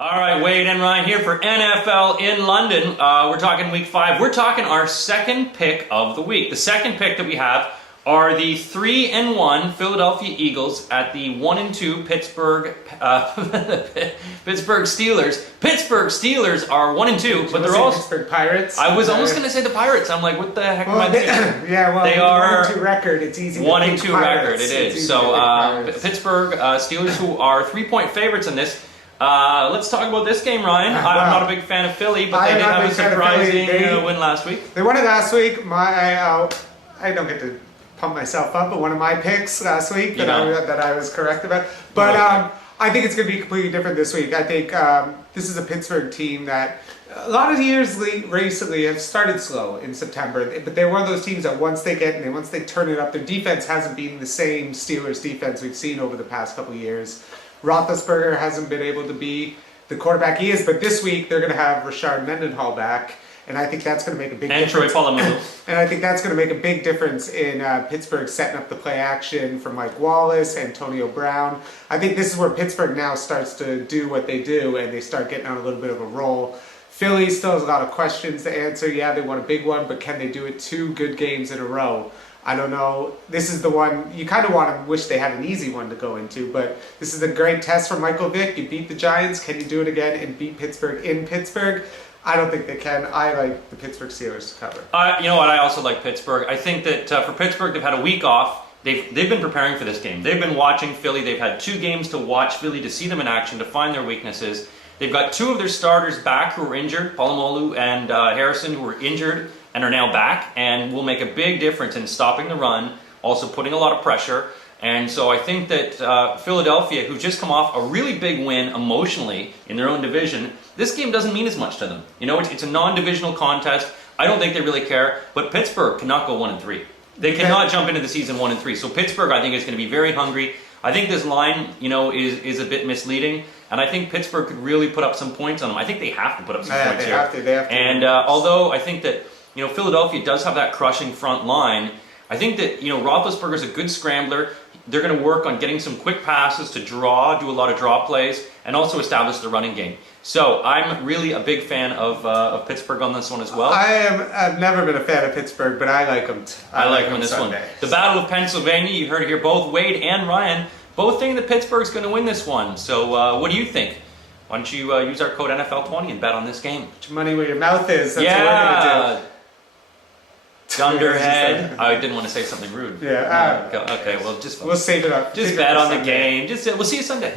All right, Wade and Ryan here for NFL in London. We're talking week 5. We're talking our second pick of the week. The second pick that we have are the 3-1 Philadelphia Eagles at the 1-2 Pittsburgh Pittsburgh Steelers. Pittsburgh Steelers are 1-2, but they're also Pittsburgh Pirates. I was almost going to say the Pirates. I'm like, what the heck am I thinking? They are 1-2 record. It's easy. 1-2 record. It is. So Pittsburgh Steelers, who are 3-point favorites in this. Let's talk about this game, Ryan. I'm not a big fan of Philly, but they did have a surprising win last week. They won it last week. I don't get to pump myself up, but one of my picks last week that I was correct about. But I think it's going to be completely different this week. I think this is a Pittsburgh team that a lot of years recently have started slow in September, but they're one of those teams that once they turn it up, their defense hasn't been the same Steelers defense we've seen over the past couple of years. Roethlisberger hasn't been able to be the quarterback he is, but this week they're going to have Rashard Mendenhall back, and I think that's going to make a big difference. And I think that's going to make a big difference in Pittsburgh setting up the play action from Mike Wallace, Antonio Brown. I think this is where Pittsburgh now starts to do what they do, and they start getting on a little bit of a roll. Philly still has a lot of questions to answer. Yeah, they won a big one, but can they do it 2 good games in a row? I don't know. This is the one you kind of want to wish they had an easy one to go into, but this is a great test for Michael Vick. You beat the Giants. Can you do it again and beat Pittsburgh in Pittsburgh? I don't think they can. I like the Pittsburgh Steelers to cover. You know what? I also like Pittsburgh. I think that for Pittsburgh, they've had a week off. They've been preparing for this game. They've been watching Philly. They've had 2 games to watch Philly, to see them in action, to find their weaknesses. They've got 2 of their starters back who were injured, Polamalu and Harrison, who were injured and are now back, and will make a big difference in stopping the run, also putting a lot of pressure. And so I think that Philadelphia, who've just come off a really big win emotionally in their own division, this game doesn't mean as much to them. You know, it's a non-divisional contest. I don't think they really care, but Pittsburgh cannot go 1-3. They cannot jump into the season 1-3. So Pittsburgh, I think, is going to be very hungry. I think this line, is a bit misleading, and I think Pittsburgh could really put up some points on them. I think they have to put up some points here. They have to. And although I think that Philadelphia does have that crushing front line, I think that Roethlisberger's a good scrambler. They're going to work on getting some quick passes to do a lot of draw plays, and also establish the running game. So I'm really a big fan of Pittsburgh on this one as well. I've never been a fan of Pittsburgh, but I like them. I like them in this one. The Battle of Pennsylvania. You heard it here. Both Wade and Ryan both think that Pittsburgh's going to win this one. So what do you think? Why don't you use our code NFL20 and bet on this game? Put your money where your mouth is. That's what we're going to do. Dunderhead. I didn't want to say something rude. Yeah. Okay, well, we'll save it up. Just bet on the game. We'll see you Sunday.